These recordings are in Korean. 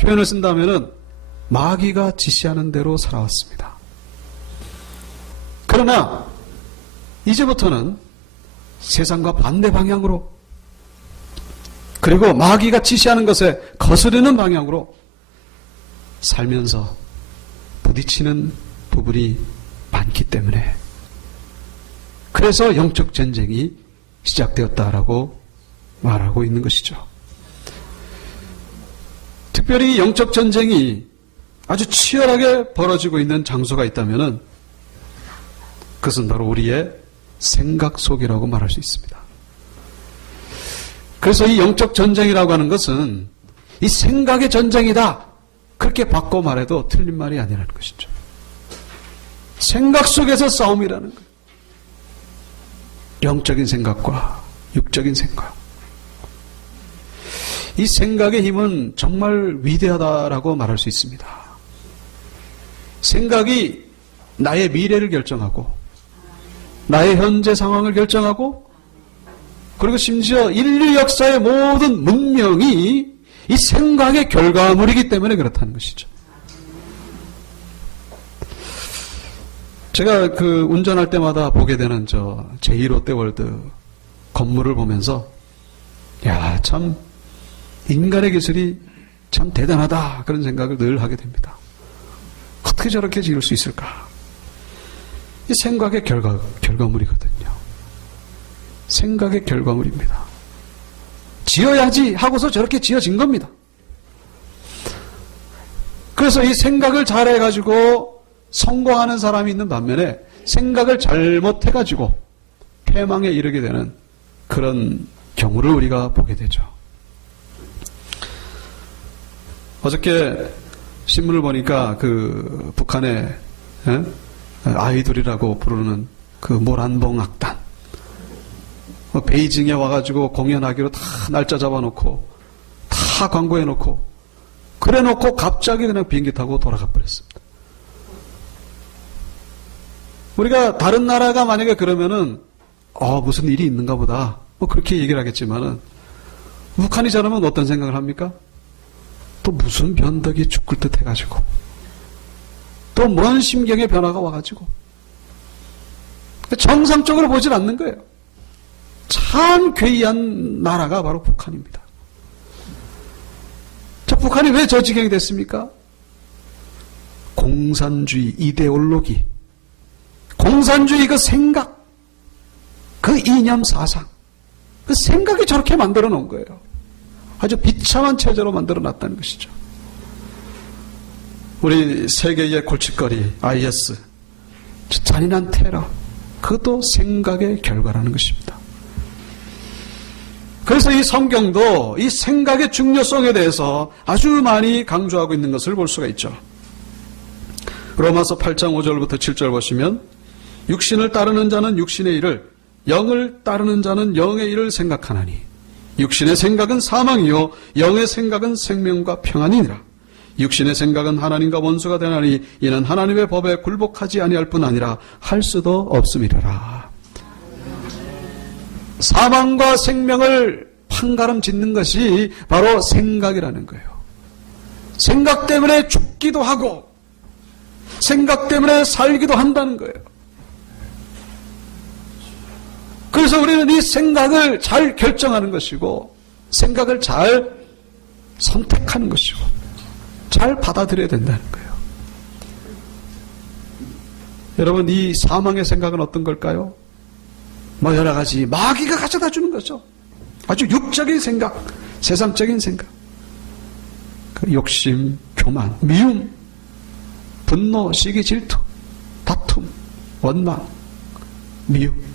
표현을 쓴다면은 마귀가 지시하는 대로 살아왔습니다. 그러나 이제부터는 세상과 반대 방향으로, 그리고 마귀가 지시하는 것에 거스르는 방향으로 살면서 부딪히는 부분이 많기 때문에, 그래서 영적 전쟁이 시작되었다라고 말하고 있는 것이죠. 특별히 영적 전쟁이 아주 치열하게 벌어지고 있는 장소가 있다면 그것은 바로 우리의 생각 속이라고 말할 수 있습니다. 그래서 이 영적 전쟁이라고 하는 것은 이 생각의 전쟁이다, 그렇게 바꿔 말해도 틀린 말이 아니라는 것이죠. 생각 속에서 싸움이라는 거예요. 영적인 생각과 육적인 생각. 이 생각의 힘은 정말 위대하다라고 말할 수 있습니다. 생각이 나의 미래를 결정하고, 나의 현재 상황을 결정하고, 그리고 심지어 인류 역사의 모든 문명이 이 생각의 결과물이기 때문에 그렇다는 것이죠. 제가 운전할 때마다 보게 되는 제2롯데월드 건물을 보면서, 야, 참 인간의 기술이 참 대단하다, 그런 생각을 늘 하게 됩니다. 어떻게 저렇게 지을 수 있을까? 이 생각의 결과물이거든요. 생각의 결과물입니다. 지어야지 하고서 저렇게 지어진 겁니다. 그래서 이 생각을 잘해가지고 성공하는 사람이 있는 반면에 생각을 잘못해가지고 패망에 이르게 되는 그런 경우를 우리가 보게 되죠. 어저께 신문을 보니까 북한의 아이돌이라고 부르는 모란봉 악단, 베이징에 와가지고 공연하기로 다 날짜 잡아놓고 다 광고해놓고 그래놓고 갑자기 그냥 비행기 타고 돌아가 버렸습니다. 우리가 다른 나라가 만약에 그러면은 무슨 일이 있는가 보다 그렇게 얘기를 하겠지만은, 북한이 저러면 어떤 생각을 합니까? 또 무슨 변덕이 죽을 듯 해가지고 또 뭔 심경의 변화가 와가지고 정상적으로 보질 않는 거예요. 참 괴이한 나라가 바로 북한입니다. 자, 북한이 왜 저 지경이 됐습니까? 공산주의 이데올로기, 공산주의 생각, 이념 사상, 생각이 저렇게 만들어 놓은 거예요. 아주 비참한 체제로 만들어 놨다는 것이죠. 우리 세계의 골칫거리 IS, 잔인한 테러, 그것도 생각의 결과라는 것입니다. 그래서 이 성경도 이 생각의 중요성에 대해서 아주 많이 강조하고 있는 것을 볼 수가 있죠. 로마서 8장 5절부터 7절 보시면, 육신을 따르는 자는 육신의 일을, 영을 따르는 자는 영의 일을 생각하나니 육신의 생각은 사망이요 영의 생각은 생명과 평안이니라. 육신의 생각은 하나님과 원수가 되나니 이는 하나님의 법에 굴복하지 아니할 뿐 아니라 할 수도 없음이라. 사망과 생명을 판가름 짓는 것이 바로 생각이라는 거예요. 생각 때문에 죽기도 하고 생각 때문에 살기도 한다는 거예요. 그래서 우리는 이 생각을 잘 결정하는 것이고, 생각을 잘 선택하는 것이고, 잘 받아들여야 된다는 거예요. 여러분, 이 사망의 생각은 어떤 걸까요? 여러 가지 마귀가 가져다 주는 거죠. 아주 육적인 생각, 세상적인 생각, 욕심, 교만, 미움, 분노, 시기, 질투, 다툼, 원망, 미움,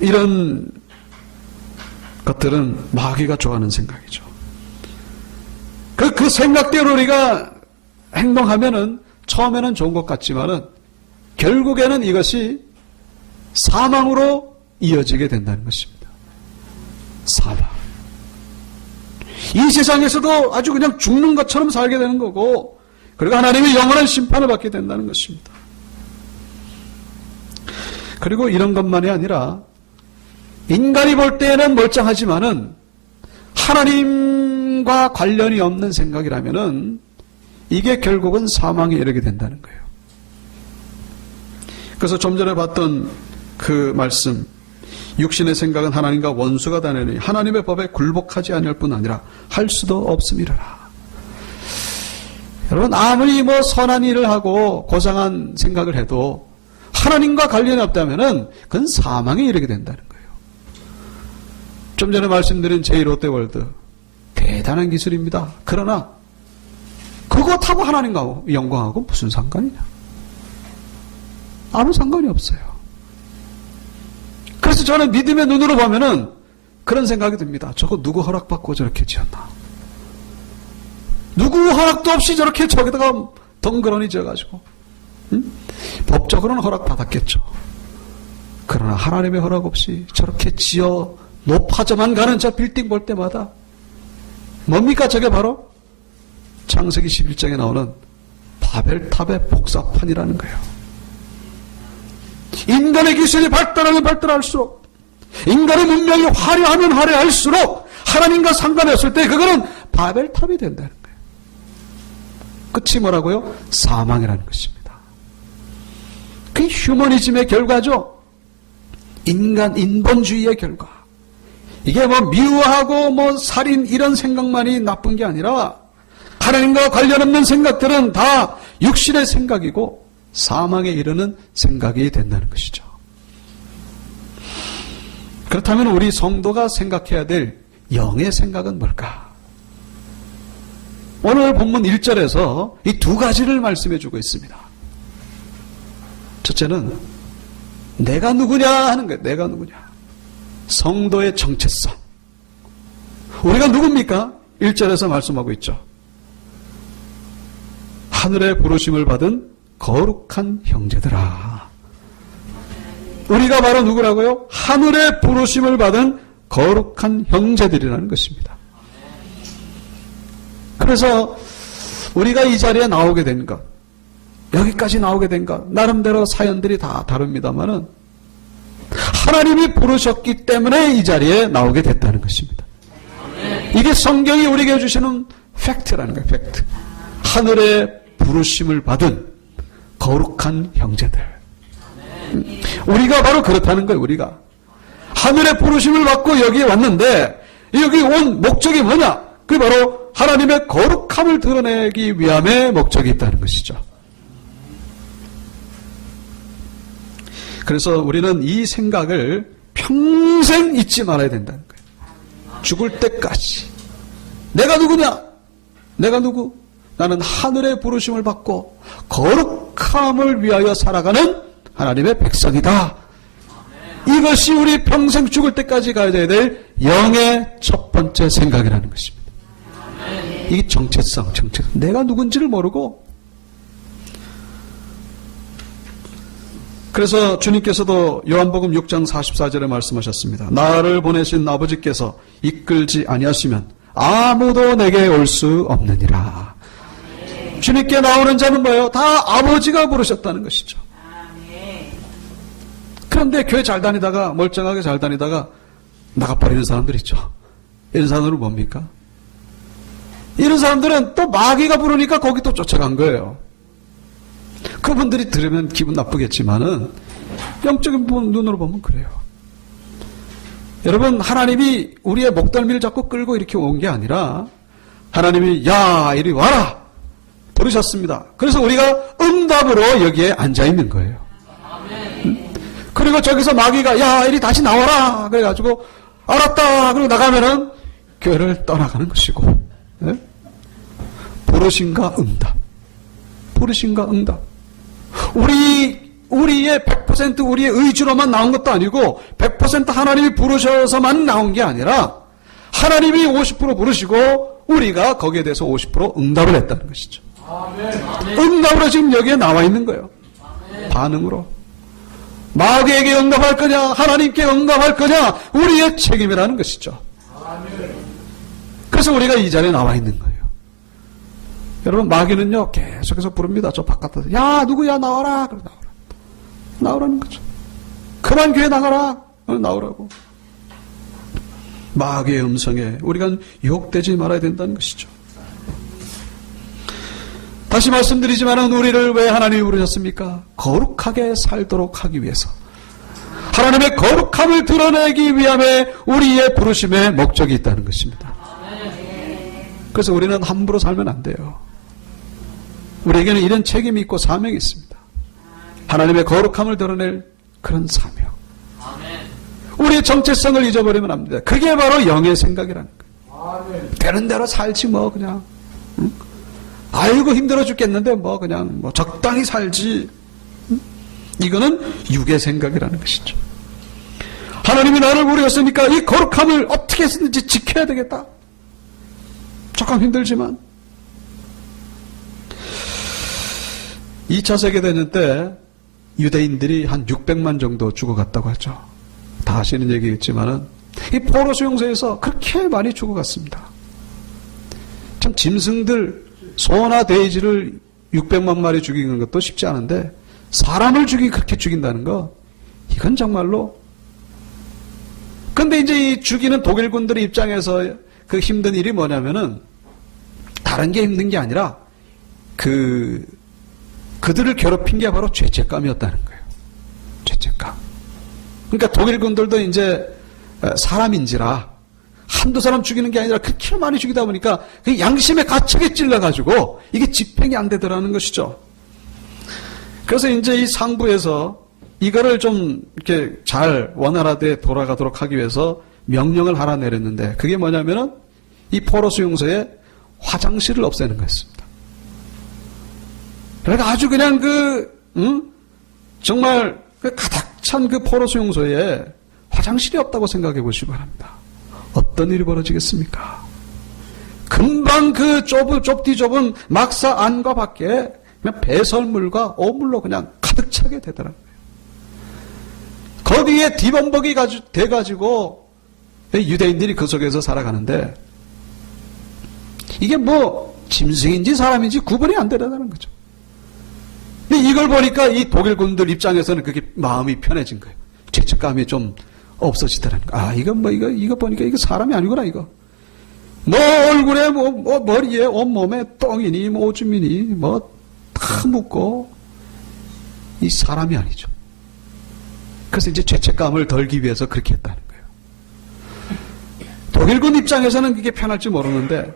이런 것들은 마귀가 좋아하는 생각이죠. 그 생각대로 우리가 행동하면은 처음에는 좋은 것 같지만은 결국에는 이것이 사망으로 이어지게 된다는 것입니다. 사망. 이 세상에서도 아주 그냥 죽는 것처럼 살게 되는 거고, 그리고 하나님의 영원한 심판을 받게 된다는 것입니다. 그리고 이런 것만이 아니라 인간이 볼 때에는 멀쩡하지만은 하나님과 하나님과 관련이 없는 생각이라면은 이게 결국은 사망에 이르게 된다는 거예요. 그래서 좀 전에 봤던 그 말씀, 육신의 생각은 하나님과 원수가 되느니 하나님의 법에 굴복하지 않을 뿐 아니라 할 수도 없음이라. 여러분, 아무리 선한 일을 하고 고상한 생각을 해도 하나님과 관련이 없다면은 그건 사망에 이르게 된다는 거예요. 좀 전에 말씀드린 제1롯데월드 대단한 기술입니다. 그러나 그것하고 하나님과 영광하고 무슨 상관이냐? 아무 상관이 없어요. 그래서 저는 믿음의 눈으로 보면은 그런 생각이 듭니다. 저거 누구 허락받고 저렇게 지었나? 누구 허락도 없이 저렇게 저기다가 덩그러니 지어가지고, 법적으로는 허락받았겠죠. 그러나 하나님의 허락 없이 저렇게 지어 높아져만 가는 저 빌딩 볼 때마다 뭡니까? 저게 바로 창세기 11장에 나오는 바벨탑의 복사판이라는 거예요. 인간의 기술이 발달하면 발달할수록, 인간의 문명이 화려하면 화려할수록 하나님과 상관없을 때 그거는 바벨탑이 된다는 거예요. 끝이 뭐라고요? 사망이라는 것입니다. 그게 휴머니즘의 결과죠. 인본주의의 결과. 이게 미워하고 살인 이런 생각만이 나쁜 게 아니라 하나님과 관련 없는 생각들은 다 육신의 생각이고 사망에 이르는 생각이 된다는 것이죠. 그렇다면 우리 성도가 생각해야 될 영의 생각은 뭘까? 오늘 본문 1절에서 이 두 가지를 말씀해 주고 있습니다. 첫째는 내가 누구냐 하는 거예요. 내가 누구냐. 성도의 정체성. 우리가 누굽니까? 1절에서 말씀하고 있죠. 하늘의 부르심을 받은 거룩한 형제들아. 우리가 바로 누구라고요? 하늘의 부르심을 받은 거룩한 형제들이라는 것입니다. 그래서 우리가 이 자리에 나오게 된 것, 여기까지 나오게 된 것, 나름대로 사연들이 다 다릅니다만은 하나님이 부르셨기 때문에 이 자리에 나오게 됐다는 것입니다. 이게 성경이 우리에게 주시는 팩트라는 거예요. 팩트. 하늘의 부르심을 받은 거룩한 형제들. 우리가 바로 그렇다는 거예요. 우리가 하늘의 부르심을 받고 여기에 왔는데 여기 온 목적이 뭐냐? 그게 바로 하나님의 거룩함을 드러내기 위함의 목적이 있다는 것이죠. 그래서 우리는 이 생각을 평생 잊지 말아야 된다는 거예요. 죽을 때까지. 내가 누구냐? 내가 누구? 나는 하늘의 부르심을 받고 거룩함을 위하여 살아가는 하나님의 백성이다. 이것이 우리 평생 죽을 때까지 가져야 될 영의 첫 번째 생각이라는 것입니다. 이게 정체성. 내가 누군지를 모르고. 그래서 주님께서도 요한복음 6장 44절에 말씀하셨습니다. 나를 보내신 아버지께서 이끌지 아니하시면 아무도 내게 올 수 없느니라. 주님께 나오는 자는 뭐예요? 다 아버지가 부르셨다는 것이죠. 그런데 교회 잘 다니다가, 멀쩡하게 잘 다니다가 나가버리는 사람들 있죠. 이런 사람들은 뭡니까? 이런 사람들은 또 마귀가 부르니까 거기 또 쫓아간 거예요. 그분들이 들으면 기분 나쁘겠지만은 영적인 눈으로 보면 그래요. 여러분, 하나님이 우리의 목덜미를 잡고 끌고 이렇게 온 게 아니라 하나님이 야 이리 와라 부르셨습니다. 그래서 우리가 응답으로 여기에 앉아있는 거예요. 그리고 저기서 마귀가 야 이리 다시 나와라 그래가지고 알았다 그러고 나가면은 교회를 떠나가는 것이고, 네? 부르심과 응답, 부르심과 응답. 우리의 100% 우리의 의지로만 나온 것도 아니고 100% 하나님이 부르셔서만 나온 게 아니라 하나님이 50% 부르시고 우리가 거기에 대해서 50% 응답을 했다는 것이죠. 응답으로 지금 여기에 나와 있는 거예요. 반응으로. 마귀에게 응답할 거냐 하나님께 응답할 거냐 우리의 책임이라는 것이죠. 그래서 우리가 이 자리에 나와 있는 거예요. 여러분, 마귀는요 계속해서 부릅니다. 저 바깥에서 야 누구야 나와라. 그래 나오라는 거죠. 그만 교회 나가라. 나오라고. 마귀의 음성에 우리가 유혹되지 말아야 된다는 것이죠. 다시 말씀드리지만 우리를 왜 하나님이 부르셨습니까? 거룩하게 살도록 하기 위해서. 하나님의 거룩함을 드러내기 위함에 우리의 부르심의 목적이 있다는 것입니다. 그래서 우리는 함부로 살면 안 돼요. 우리에게는 이런 책임이 있고 사명이 있습니다. 하나님의 거룩함을 드러낼 그런 사명. 우리의 정체성을 잊어버리면 안 됩니다. 그게 바로 영의 생각이라는 거예요. 되는 대로 살지 뭐 그냥. 응? 아이고 힘들어 죽겠는데 뭐 그냥 뭐 적당히 살지. 응? 이거는 육의 생각이라는 것이죠. 하나님이 나를 부르셨으니까 이 거룩함을 어떻게 해서든지 지켜야 되겠다. 조금 힘들지만 2차 세계대전 때 유대인들이 한 600만 정도 죽어갔다고 하죠. 다 아시는 얘기겠지만은 이 포로 수용소에서 그렇게 많이 죽어갔습니다. 참 짐승들 소나 돼지를 600만 마리 죽이는 것도 쉽지 않은데 사람을 그렇게 죽인다는 거 이건 정말로. 근데 이제 이 죽이는 독일군들의 입장에서 그 힘든 일이 뭐냐면은 다른 게 힘든 게 아니라 그들을 괴롭힌 게 바로 죄책감이었다는 거예요. 죄책감. 그러니까 독일군들도 이제 사람인지라 한두 사람 죽이는 게 아니라 그렇게 많이 죽이다 보니까 그 양심의 가책에 찔러가지고 이게 집행이 안 되더라는 것이죠. 그래서 이제 이 상부에서 이거를 좀 이렇게 잘 원활하게 돌아가도록 하기 위해서 명령을 하나 내렸는데 그게 뭐냐면은 이 포로 수용소에 화장실을 없애는 거였습니다. 그러니까 아주 그냥 정말 가득 찬 그 포로 수용소에 화장실이 없다고 생각해 보시기 바랍니다. 어떤 일이 벌어지겠습니까? 금방 그 좁디 좁은 막사 안과 밖에 그냥 배설물과 오물로 그냥 가득 차게 되더라고요. 거기에 뒤범벅이 돼가지고 유대인들이 그 속에서 살아가는데 이게 뭐 짐승인지 사람인지 구분이 안 되다는 거죠. 근데 이걸 보니까 이 독일군들 입장에서는 그게 마음이 편해진 거예요. 죄책감이 좀 없어지더라는 거예요. 아, 이거 보니까 이거 사람이 아니구나, 이거. 뭐 얼굴에 뭐 머리에 온몸에 똥이니 뭐 오줌이니 뭐 다 묻고 이 사람이 아니죠. 그래서 이제 죄책감을 덜기 위해서 그렇게 했다는 거예요. 독일군 입장에서는 그게 편할지 모르는데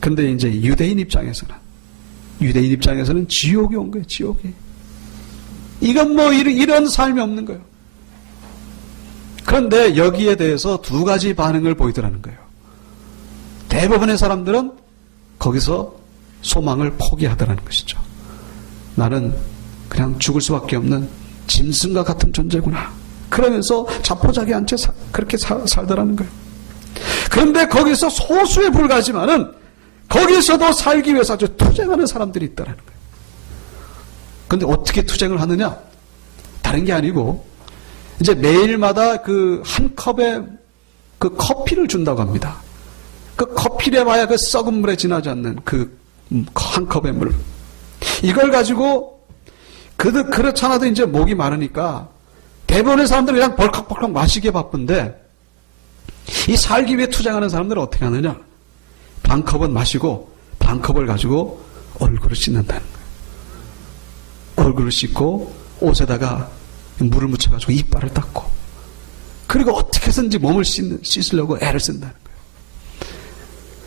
근데 이제 유대인 입장에서는 지옥이 온 거예요. 지옥이. 이건 뭐 이런 삶이 없는 거예요. 그런데 여기에 대해서 두 가지 반응을 보이더라는 거예요. 대부분의 사람들은 거기서 소망을 포기하더라는 것이죠. 나는 그냥 죽을 수밖에 없는 짐승과 같은 존재구나. 그러면서 자포자기한 채 그렇게 살더라는 거예요. 그런데 거기서 소수에 불과하지만은 거기서도 살기 위해서 아주 투쟁하는 사람들이 있다는 거예요. 그런데 어떻게 투쟁을 하느냐? 다른 게 아니고 이제 매일마다 그 한 컵에 그 커피를 준다고 합니다. 그 커피를 봐야 그 썩은 물에 지나지 않는 그 한 컵의 물. 이걸 가지고 그렇잖아도 이제 목이 마르니까 대부분의 사람들은 그냥 벌컥벌컥 마시기에 바쁜데 이 살기 위해 투쟁하는 사람들은 어떻게 하느냐? 반컵은 마시고 반컵을 가지고 얼굴을 씻는다는 거예요. 얼굴을 씻고 옷에다가 물을 묻혀가지고 이빨을 닦고 그리고 어떻게 해서든지 몸을 씻으려고 애를 쓴다는 거예요.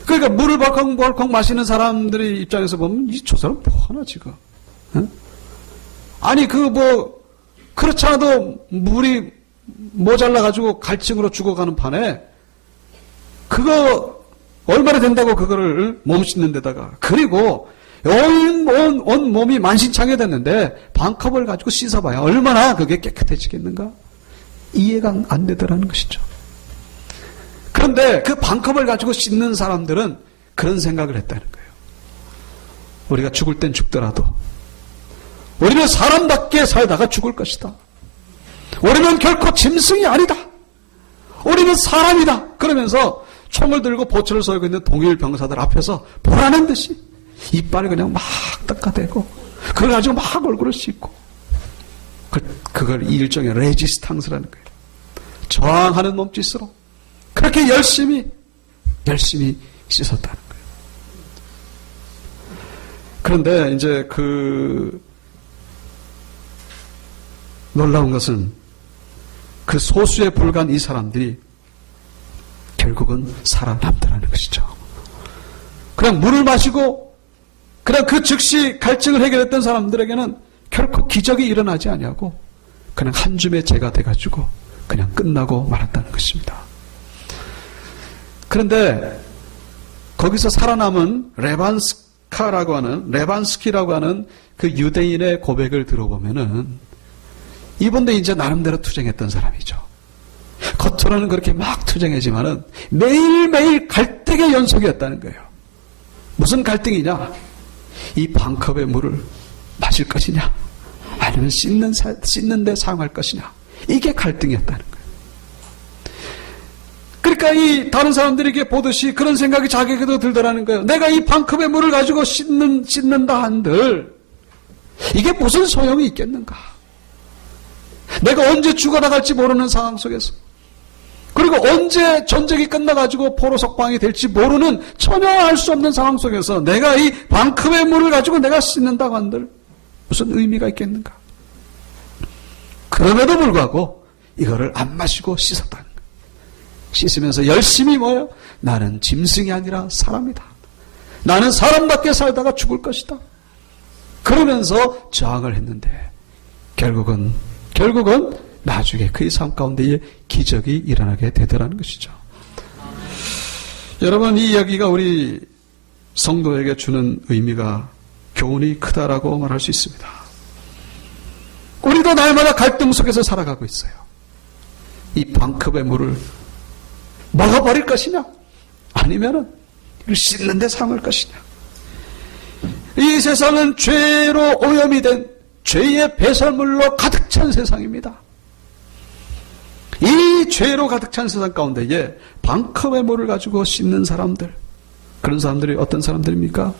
그러니까 물을 벌컥벌컥 마시는 사람들의 입장에서 보면 저 사람 뭐하나 지금. 응? 아니 그렇지 않아도 물이 모자라가지고 갈증으로 죽어가는 판에 그거 얼마나 된다고 그거를 몸 씻는 데다가 그리고 온 몸이 만신창이 됐는데 반컵을 가지고 씻어봐야 얼마나 그게 깨끗해지겠는가? 이해가 안 되더라는 것이죠. 그런데 그 반컵을 가지고 씻는 사람들은 그런 생각을 했다는 거예요. 우리가 죽을 땐 죽더라도 우리는 사람답게 살다가 죽을 것이다. 우리는 결코 짐승이 아니다. 우리는 사람이다. 그러면서 총을 들고 보초를 쏘고 있는 동일 병사들 앞에서 보라는 듯이 이빨을 그냥 막 닦아대고 그걸 가지고 막 얼굴을 씻고 그걸 일종의 레지스탕스라는 거예요. 저항하는 몸짓으로 그렇게 열심히 씻었다는 거예요. 그런데 이제 놀라운 것은 그 소수에 불과한 이 사람들이 결국은 살아남더라는 것이죠. 그냥 물을 마시고 그냥 그 즉시 갈증을 해결했던 사람들에게는 결코 기적이 일어나지 아니하고 그냥 한 줌의 재가 돼가지고 그냥 끝나고 말았다는 것입니다. 그런데 거기서 살아남은 레반스키라고 하는 그 유대인의 고백을 들어보면은 이분도 이제 나름대로 투쟁했던 사람이죠. 겉으로는 그렇게 막 투쟁하지만은 매일매일 갈등의 연속이었다는 거예요. 무슨 갈등이냐? 이 반컵의 물을 마실 것이냐? 아니면 씻는 데 사용할 것이냐? 이게 갈등이었다는 거예요. 그러니까 이 다른 사람들에게 보듯이 그런 생각이 자기에게도 들더라는 거예요. 내가 이 반컵의 물을 가지고 씻는다 한들 이게 무슨 소용이 있겠는가? 내가 언제 죽어나갈지 모르는 상황 속에서, 그리고 언제 전쟁이 끝나가지고 포로 석방이 될지 모르는 전혀 알 수 없는 상황 속에서 내가 이 반컵의 물을 가지고 내가 씻는다고 한들 무슨 의미가 있겠는가? 그럼에도 불구하고 이거를 안 마시고 씻었다는 거예요. 씻으면서 열심히 뭐예요? 나는 짐승이 아니라 사람이다. 나는 사람답게 살다가 죽을 것이다. 그러면서 저항을 했는데 결국은 나중에 그의 삶 가운데에 기적이 일어나게 되더라는 것이죠. 여러분, 이 이야기가 우리 성도에게 주는 의미가 교훈이 크다라고 말할 수 있습니다. 우리도 날마다 갈등 속에서 살아가고 있어요. 이 반컵의 물을 먹어버릴 것이냐? 아니면은 이걸 씻는 데 사용할 것이냐? 이 세상은 죄로 오염이 된 죄의 배설물로 가득 찬 세상입니다. 이 죄로 가득 찬 세상 가운데에 반컵의 물을 가지고 씻는 사람들, 그런 사람들이 어떤 사람들입니까?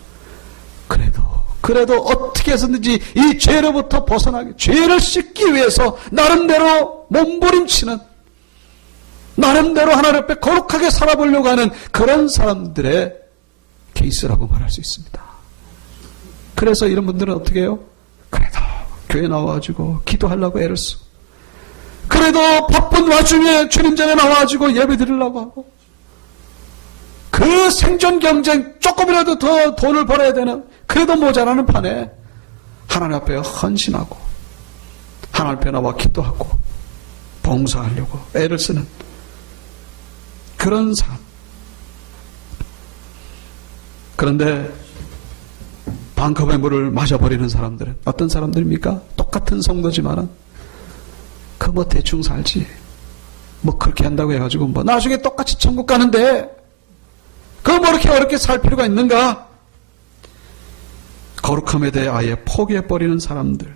그래도 어떻게 해서든지 이 죄로부터 벗어나게, 죄를 씻기 위해서 나름대로 몸부림치는, 나름대로 하나님 앞에 거룩하게 살아보려고 하는 그런 사람들의 케이스라고 말할 수 있습니다. 그래서 이런 분들은 어떻게 해요? 그래도 교회 나와가지고 기도하려고 애를 쓰고, 그래도 바쁜 와중에 주님 전에 나와가지고 예배 드리려고 하고, 그 생존 경쟁 조금이라도 더 돈을 벌어야 되는, 그래도 모자라는 판에 하나님 앞에 헌신하고 하나님 앞에 나와 기도하고 봉사하려고 애를 쓰는 그런 사람. 그런데 반컵의 물을 마셔버리는 사람들은 어떤 사람들입니까? 똑같은 성도지만은 대충 살지, 그렇게 한다고 해가지고 나중에 똑같이 천국 가는데 그렇게 어렵게 살 필요가 있는가? 거룩함에 대해 아예 포기해버리는 사람들,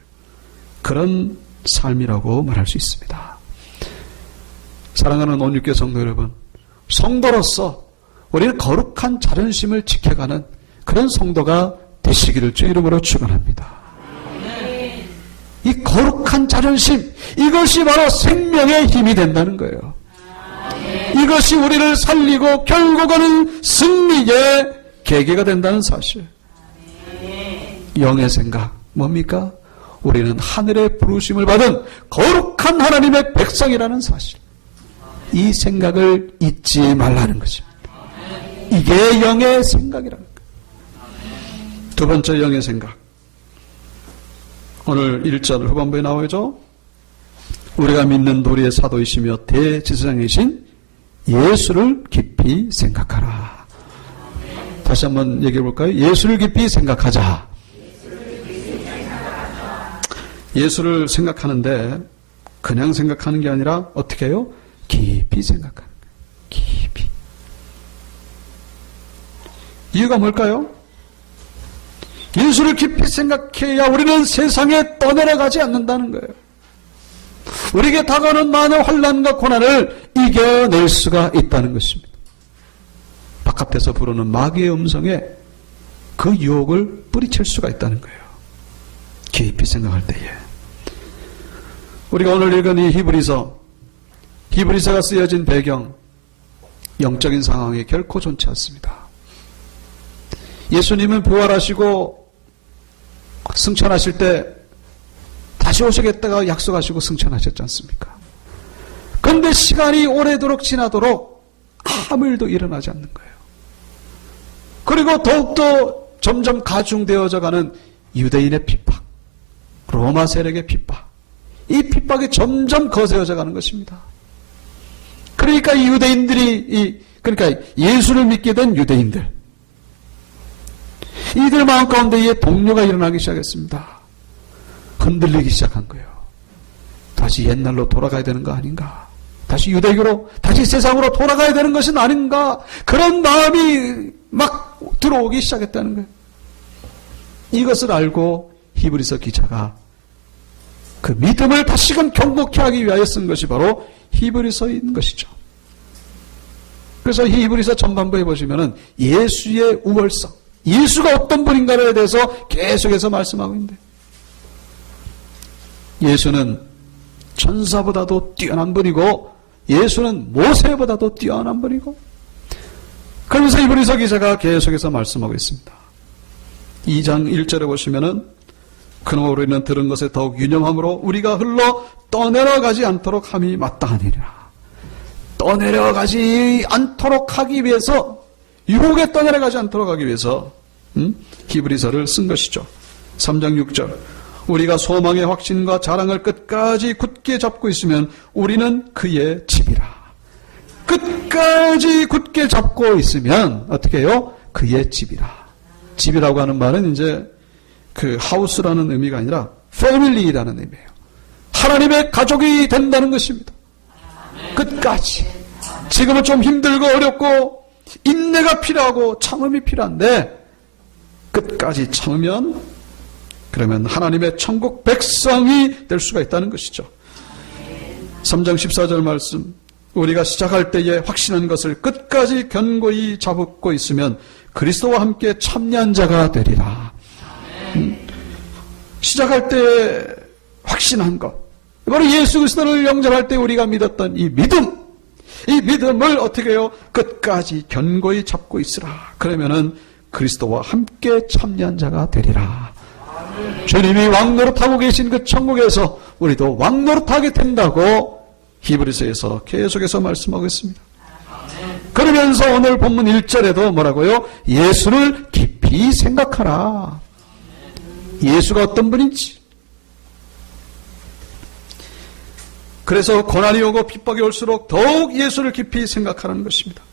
그런 삶이라고 말할 수 있습니다. 사랑하는 온유교 성도 여러분, 성도로서 우리는 거룩한 자존심을 지켜가는 그런 성도가 되시기를 주 이름으로 축원합니다. 이 거룩한 자존심, 이것이 바로 생명의 힘이 된다는 거예요. 이것이 우리를 살리고 결국은 승리의 계기가 된다는 사실. 영의 생각 뭡니까? 우리는 하늘의 부르심을 받은 거룩한 하나님의 백성이라는 사실. 이 생각을 잊지 말라는 것입니다. 이게 영의 생각이라는 거예요. 두 번째 영의 생각, 오늘 1절 후반부에 나오죠. 우리가 믿는 도리의 사도이시며 대제사장이신 예수를 깊이 생각하라. 다시 한번 얘기해 볼까요? 예수를 깊이 생각하자. 예수를 생각하는데 그냥 생각하는 게 아니라 어떻게 해요? 깊이 생각하는 거예요. 깊이. 이유가 뭘까요? 예수를 깊이 생각해야 우리는 세상에 떠내려가지 않는다는 거예요. 우리에게 다가오는 많은 환난과 고난을 이겨낼 수가 있다는 것입니다. 바깥에서 부르는 마귀의 음성에 그 유혹을 뿌리칠 수가 있다는 거예요. 깊이 생각할 때에. 우리가 오늘 읽은 이 히브리서가 쓰여진 배경, 영적인 상황이 결코 좋지 않습니다. 예수님은 부활하시고 승천하실 때 다시 오시겠다가 약속하시고 승천하셨지 않습니까? 그런데 시간이 오래도록 지나도록 아무 일도 일어나지 않는 거예요. 그리고 더욱더 점점 가중되어져 가는 유대인의 핍박, 로마 세력의 핍박, 이 핍박이 점점 거세어져 가는 것입니다. 그러니까 이 유대인들이, 그러니까 예수를 믿게 된 유대인들, 이들 마음 가운데에 동요가 일어나기 시작했습니다. 흔들리기 시작한 거예요. 다시 옛날로 돌아가야 되는 거 아닌가? 다시 유대교로, 다시 세상으로 돌아가야 되는 것은 아닌가? 그런 마음이 막 들어오기 시작했다는 거예요. 이것을 알고 히브리서 기자가 그 믿음을 다시금 경고케 하기 위하여 쓴 것이 바로 히브리서인 것이죠. 그래서 히브리서 전반부에 보시면은 예수의 우월성, 예수가 어떤 분인가에 대해서 계속해서 말씀하고 있는데, 예수는 천사보다도 뛰어난 분이고 예수는 모세보다도 뛰어난 분이고, 그러면서 히브리서 기자가 계속해서 말씀하고 있습니다. 2장 1절에 보시면은 그러므로 우리는 들은 것에 더욱 유념함으로 우리가 흘러 떠내려가지 않도록 함이 마땅하니라. 떠내려가지 않도록 하기 위해서, 유혹에 떠내려가지 않도록 하기 위해서 히브리서를 쓴 것이죠. 3장 6절, 우리가 소망의 확신과 자랑을 끝까지 굳게 잡고 있으면 우리는 그의 집이라. 끝까지 굳게 잡고 있으면 어떻게 해요? 그의 집이라. 집이라고 하는 말은 이제 그 하우스라는 의미가 아니라 패밀리라는 의미예요. 하나님의 가족이 된다는 것입니다. 끝까지. 지금은 좀 힘들고 어렵고 인내가 필요하고 참음이 필요한데, 끝까지 참으면 그러면 하나님의 천국 백성이 될 수가 있다는 것이죠. 3장 14절 말씀, 우리가 시작할 때에 확신한 것을 끝까지 견고히 잡고 있으면 그리스도와 함께 참여한 자가 되리라. 시작할 때 확신한 것, 바로 예수 그리스도를 영접할 때 우리가 믿었던 이 믿음, 이 믿음을 어떻게 해요? 끝까지 견고히 잡고 있으라. 그러면은 그리스도와 함께 참여한 자가 되리라. 주님이 왕노릇하고 계신 그 천국에서 우리도 왕노릇하게 된다고 히브리서에서 계속해서 말씀하고 있습니다. 그러면서 오늘 본문 1절에도 뭐라고요? 예수를 깊이 생각하라. 예수가 어떤 분인지. 그래서 고난이 오고 핍박이 올수록 더욱 예수를 깊이 생각하라는 것입니다.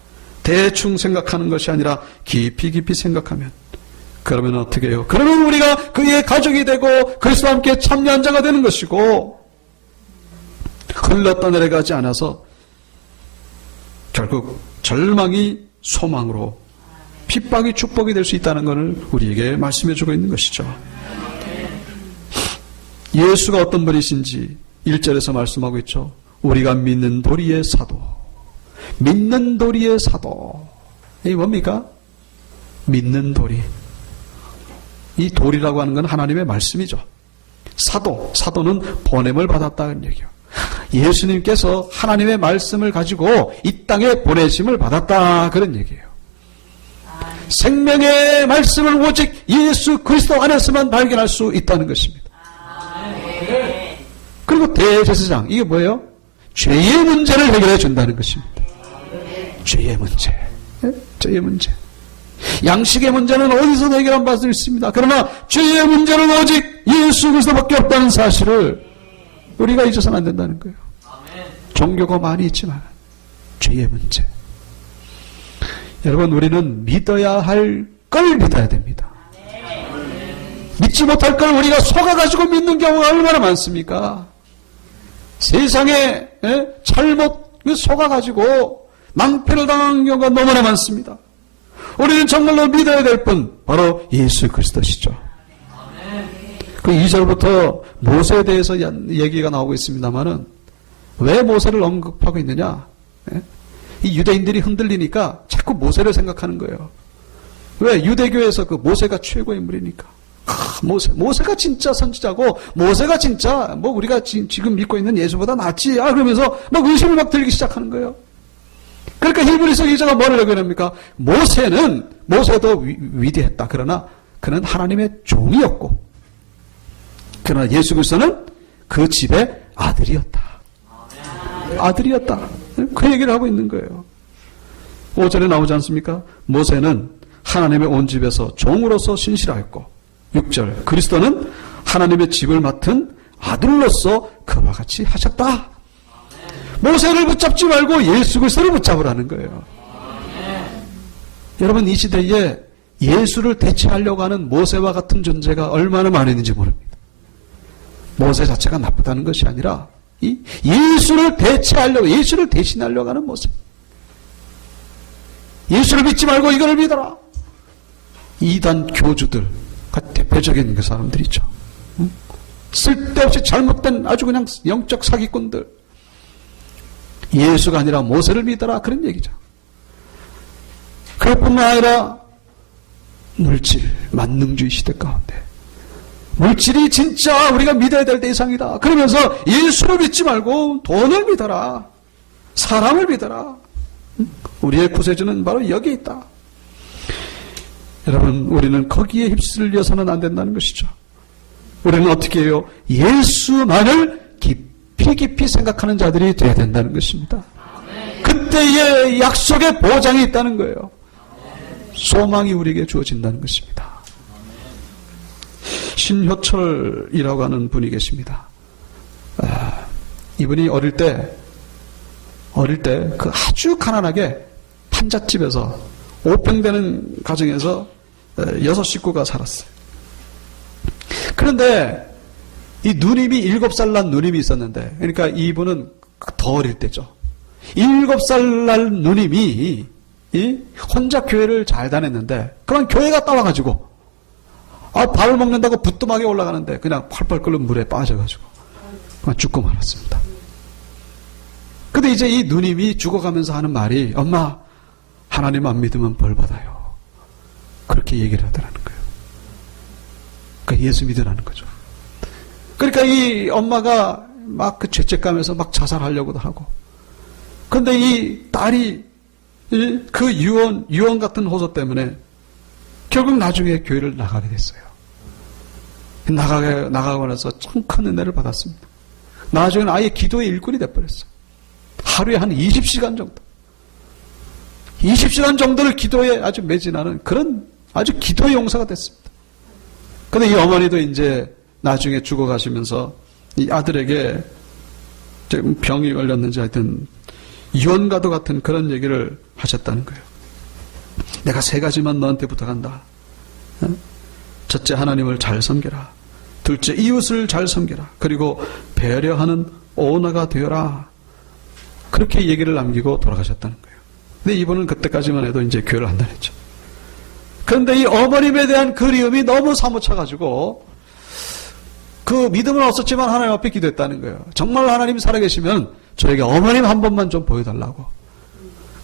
대충 생각하는 것이 아니라 깊이 생각하면, 그러면 어떻게 해요? 그러면 우리가 그의 가족이 되고 그리스도와 함께 참여한 자가 되는 것이고, 흘렀다 내려가지 않아서 결국 절망이 소망으로, 핍박이 축복이 될 수 있다는 것을 우리에게 말씀해 주고 있는 것이죠. 예수가 어떤 분이신지 1절에서 말씀하고 있죠. 우리가 믿는 도리의 사도. 믿는 도리의 사도. 이게 뭡니까? 믿는 도리. 이 도리라고 하는 건 하나님의 말씀이죠. 사도는 보냄을 받았다는 얘기예요. 예수님께서 하나님의 말씀을 가지고 이 땅에 보내심을 받았다, 그런 얘기예요. 생명의 말씀을 오직 예수 그리스도 안에서만 발견할 수 있다는 것입니다. 그리고 대제사장, 이게 뭐예요? 죄의 문제를 해결해 준다는 것입니다. 죄의 문제. 죄의 문제. 양식의 문제는 어디서 해결한 바 있습니다. 그러나 죄의 문제는 오직 예수 그리스도밖에 없다는 사실을 우리가 잊어서는 안 된다는 거예요. 종교가 많이 있지만 죄의 문제. 여러분, 우리는 믿어야 할 걸 믿어야 됩니다. 믿지 못할 걸 우리가 속아가지고 믿는 경우가 얼마나 많습니까? 세상에 잘못 속아가지고 낭패를 당하는 경우가 너무나 많습니다. 우리는 정말로 믿어야 될 분, 바로 예수 그리스도시죠. 그 2절부터 모세에 대해서 얘기가 나오고 있습니다만은, 왜 모세를 언급하고 있느냐? 이 유대인들이 흔들리니까 자꾸 모세를 생각하는 거예요. 왜? 유대교에서 그 모세가 최고의 인물이니까. 모세가 진짜 선지자고, 모세가 진짜 우리가 지금 믿고 있는 예수보다 낫지. 그러면서 의심을 막 들기 시작하는 거예요. 그러니까 히브리서 기자가 뭐라고 합니까? 모세도 위대했다. 그러나 그는 하나님의 종이었고, 그러나 예수 그리스도는 그 집의 아들이었다. 아들이었다. 그 얘기를 하고 있는 거예요. 5절에 나오지 않습니까? 모세는 하나님의 온 집에서 종으로서 신실하였고, 6절 그리스도는 하나님의 집을 맡은 아들로서 그와 같이 하셨다. 모세를 붙잡지 말고 예수 그리스도를 붙잡으라는 거예요. 여러분, 이 시대에 예수를 대체하려고 하는 모세와 같은 존재가 얼마나 많이 있는지 모릅니다. 모세 자체가 나쁘다는 것이 아니라 이 예수를 대체하려고, 예수를 대신하려고 하는 모세. 예수를 믿지 말고 이거를 믿어라. 이단 교주들과 대표적인 그 사람들이죠. 쓸데없이 잘못된 아주 그냥 영적 사기꾼들. 예수가 아니라 모세를 믿어라, 그런 얘기죠. 그것뿐만 아니라 물질, 만능주의 시대 가운데 물질이 진짜 우리가 믿어야 될 대상이다. 그러면서 예수를 믿지 말고 돈을 믿어라. 사람을 믿어라. 우리의 구세주는 바로 여기에 있다. 여러분, 우리는 거기에 휩쓸려서는 안 된다는 것이죠. 우리는 어떻게 해요? 예수만을 깊이 생각하는 자들이 되어야 된다는 것입니다. 그때의 약속의 보장이 있다는 거예요. 소망이 우리에게 주어진다는 것입니다. 신효철이라고 하는 분이 계십니다. 이분이 어릴 때 그 아주 가난하게 판잣집에서 5평 되는 가정에서 6식구가 살았어요. 그런데 이 누님이 7살 난 누님이 있었는데, 그러니까 이분은 더 어릴 때죠. 7살 난 누님이 혼자 교회를 잘 다녔는데, 그런 교회가 따와가지고 밥을 먹는다고 부뚜막에 올라가는데 그냥 펄펄 끓는 물에 빠져가지고 그냥 죽고 말았습니다. 근데 이제 이 누님이 죽어가면서 하는 말이, 엄마, 하나님 안 믿으면 벌 받아요. 그렇게 얘기를 하더라는 거예요. 그러니까 예수 믿으라는 거죠. 그러니까 이 엄마가 막 그 죄책감에서 막 자살하려고도 하고, 근데 이 딸이 그 유언 같은 호소 때문에 결국 나중에 교회를 나가게 됐어요. 나가고 나서 참 큰 은혜를 받았습니다. 나중에는 아예 기도의 일꾼이 돼버렸어요. 하루에 한 20시간 정도. 20시간 정도를 기도에 아주 매진하는 그런 아주 기도의 용사가 됐습니다. 근데 이 어머니도 이제 나중에 죽어가시면서 이 아들에게 병이 걸렸는지 하여튼 유언과도 같은 그런 얘기를 하셨다는 거예요. 내가 3가지만 너한테 부탁한다. 첫째, 하나님을 잘 섬겨라. 둘째, 이웃을 잘 섬겨라. 그리고 배려하는 오너가 되어라. 그렇게 얘기를 남기고 돌아가셨다는 거예요. 근데 이분은 그때까지만 해도 이제 교회를 안 다녔죠. 그런데 이 어머님에 대한 그리움이 너무 사무쳐가지고 그 믿음은 없었지만 하나님 앞에 기도했다는 거예요. 정말 하나님이 살아계시면 저에게 어머님 한 번만 좀 보여달라고.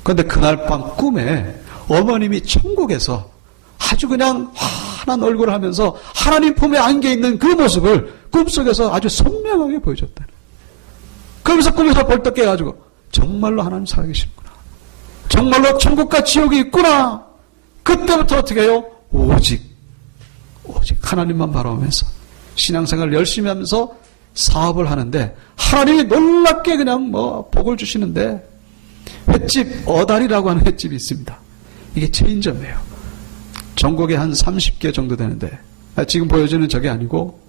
그런데 그날 밤 꿈에 어머님이 천국에서 아주 그냥 환한 얼굴을 하면서 하나님 품에 안겨있는 그 모습을 꿈속에서 아주 선명하게 보여줬다는 거예요. 그러면서 꿈에서 벌떡 깨가지고 정말로 하나님 살아계시는구나. 정말로 천국과 지옥이 있구나. 그때부터 어떻게 해요? 오직 하나님만 바라보면서 신앙생활을 열심히 하면서 사업을 하는데 하나님이 놀랍게 그냥 복을 주시는데, 횟집 어달이라고 하는 횟집이 있습니다. 이게 체인점이에요. 전국에 한 30개 정도 되는데, 지금 보여주는 저게 아니고,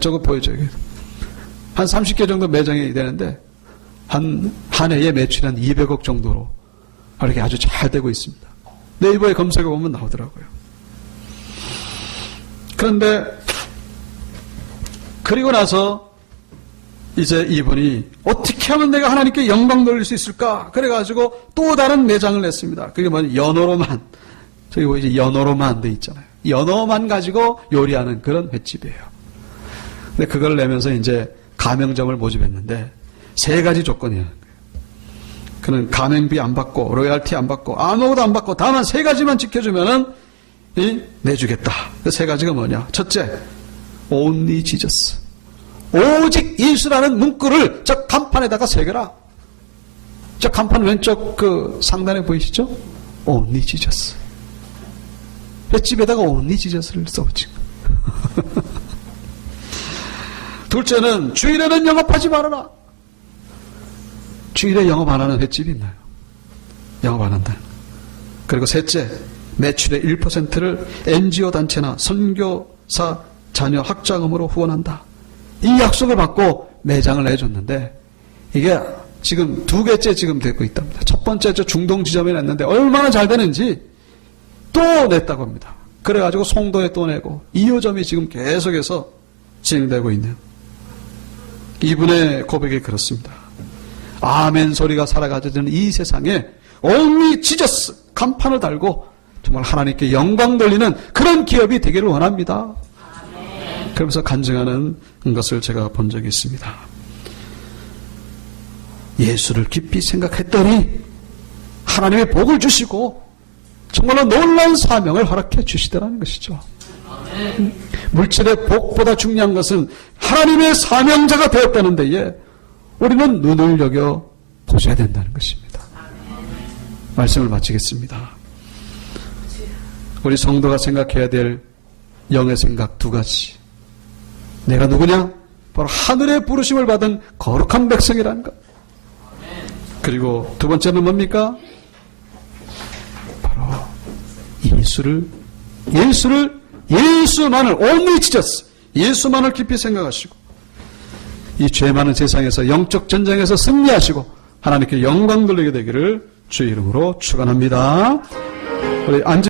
저거 보여줘요. 한 30개 정도 매장이 되는데 한 해에 매출이 한 200억 정도로 이렇게 아주 잘 되고 있습니다. 네이버에 검색해 보면 나오더라고요. 그런데 그리고 나서 이제 이분이 어떻게 하면 내가 하나님께 영광 돌릴 수 있을까? 그래가지고 또 다른 매장을 냈습니다. 그게 뭐냐? 연어로만. 저기 보이지? 연어로만 돼 있잖아요. 연어만 가지고 요리하는 그런 횟집이에요. 근데 그걸 내면서 이제 가맹점을 모집했는데 3가지 조건이에요. 그는 가맹비 안 받고 로열티 안 받고 아무것도 안 받고 다만 3가지만 지켜주면은 내주겠다. 그 3가지가 뭐냐? 첫째, only Jesus. 오직 예수라는 문구를 저 간판에다가 새겨라. 저 간판 왼쪽 그 상단에 보이시죠? Only Jesus. 집에다가 Only Jesus를 써붙인 거예요. 둘째는 주일에는 영업하지 말아라. 주일에 영업 안 하는 횟집이 있나요? 영업 안 한다. 그리고 셋째, 매출의 1%를 NGO 단체나 선교사 자녀 학자금으로 후원한다. 이 약속을 받고 매장을 내줬는데 이게 지금 2개째 지금 되고 있답니다. 첫 번째 저 중동 지점에 냈는데 얼마나 잘 되는지 또 냈다고 합니다. 그래가지고 송도에 또 내고 2호점이 지금 계속해서 진행되고 있네요. 이분의 고백이 그렇습니다. 아멘 소리가 살아가지는 이 세상에 Only Jesus 간판을 달고 정말 하나님께 영광 돌리는 그런 기업이 되기를 원합니다. 그러면서 간증하는 것을 제가 본 적이 있습니다. 예수를 깊이 생각했더니 하나님의 복을 주시고 정말로 놀라운 사명을 허락해 주시더라는 것이죠. 물질의 복보다 중요한 것은 하나님의 사명자가 되었다는 데에 우리는 눈을 여겨 보셔야 된다는 것입니다. 말씀을 마치겠습니다. 우리 성도가 생각해야 될 영의 생각 2가지. 내가 누구냐? 바로 하늘의 부르심을 받은 거룩한 백성이라는 것. 그리고 2번째는 뭡니까? 바로 예수만을 only Jesus, 예수만을 깊이 생각하시고 이 죄 많은 세상에서 영적 전쟁에서 승리하시고 하나님께 영광 돌리게 되기를 주의 이름으로 축원합니다. 우리 앉으